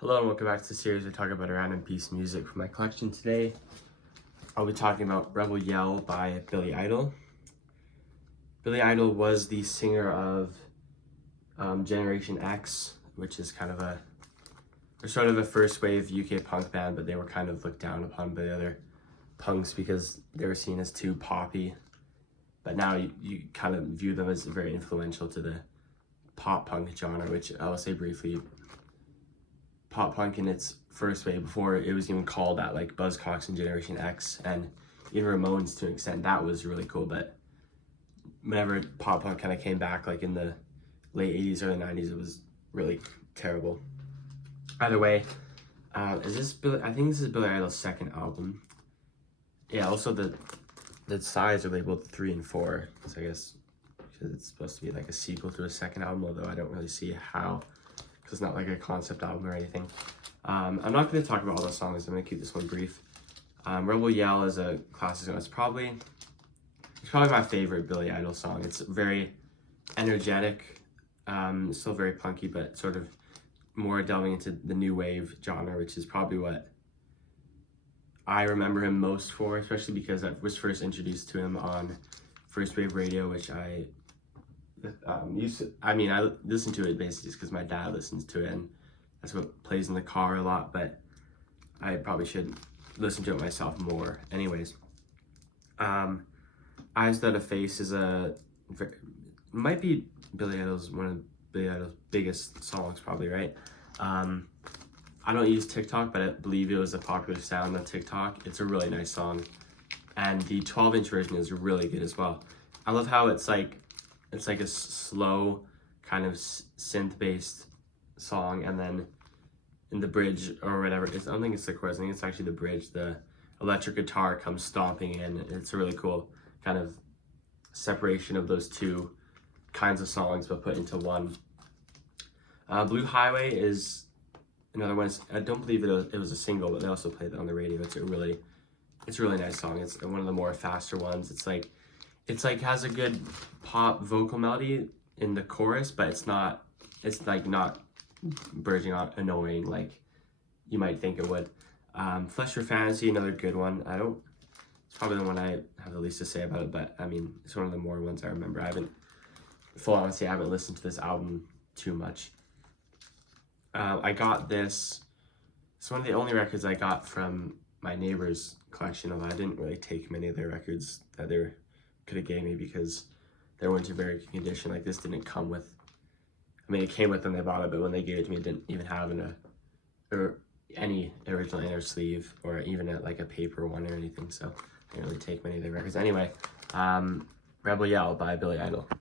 Hello and welcome back to the series. I talk about a random piece of music from my collection. Today I'll be talking about Rebel Yell by Billy Idol. Billy Idol was the singer of Generation X, which is kind of they're sort of a first wave UK punk band, but they were kind of looked down upon by the other punks because they were seen as too poppy. But now you kind of view them as very influential to the pop punk genre, which I will say briefly. Pop punk in its first wave, before it was even called that, like Buzzcocks and Generation X and even Ramones to an extent, that was really cool. But whenever pop punk kind of came back, like in the late 80s, early 90s, it was really terrible. Either way, is this Billy? I think this is Billy Idol's second album. Yeah, also the sides are labeled 3 and 4, so I guess because it's supposed to be like a sequel to a second album, although I don't really see how. It's not like a concept album or anything. I'm not going to talk about all the songs. I'm going to keep this one brief. Rebel Yell is a classic song. It's probably my favorite Billy Idol song. It's very energetic, still very punky, but sort of more delving into the new wave genre, which is probably what I remember him most for, especially because I was first introduced to him on First Wave Radio, which I listen to it basically just because my dad listens to it and that's what plays in the car a lot, but I probably should listen to it myself more. Anyways, Eyes Without a Face is might be one of Billy Idol's biggest songs, probably, right? I don't use TikTok, but I believe it was a popular sound on TikTok. It's a really nice song, and the 12-inch version is really good as well. I love how it's like a slow kind of synth-based song, and then in the bridge or whatever, I don't think it's the chorus, I think it's actually the bridge, the electric guitar comes stomping in. It's a really cool kind of separation of those two kinds of songs but put into one. Blue Highway is another one. I don't believe it was a single, but they also played it on the radio. It's a really nice song. It's one of the more faster ones. It's like has a good pop vocal melody in the chorus, but it's not verging on annoying like you might think it would. Flesh for Fantasy, another good one. It's probably the one I have the least to say about it, but I mean, it's one of the more ones I remember. I haven't listened to this album too much. I got this. It's one of the only records I got from my neighbor's collection, although I didn't really take many of their records that they could have gave me because they weren't in very good condition. Like, this didn't come with, it came with them, they bought it, but when they gave it to me, it didn't even have any original inner sleeve or even a paper one or anything, so I didn't really take many of their records. Anyway, Rebel Yell by Billy Idol.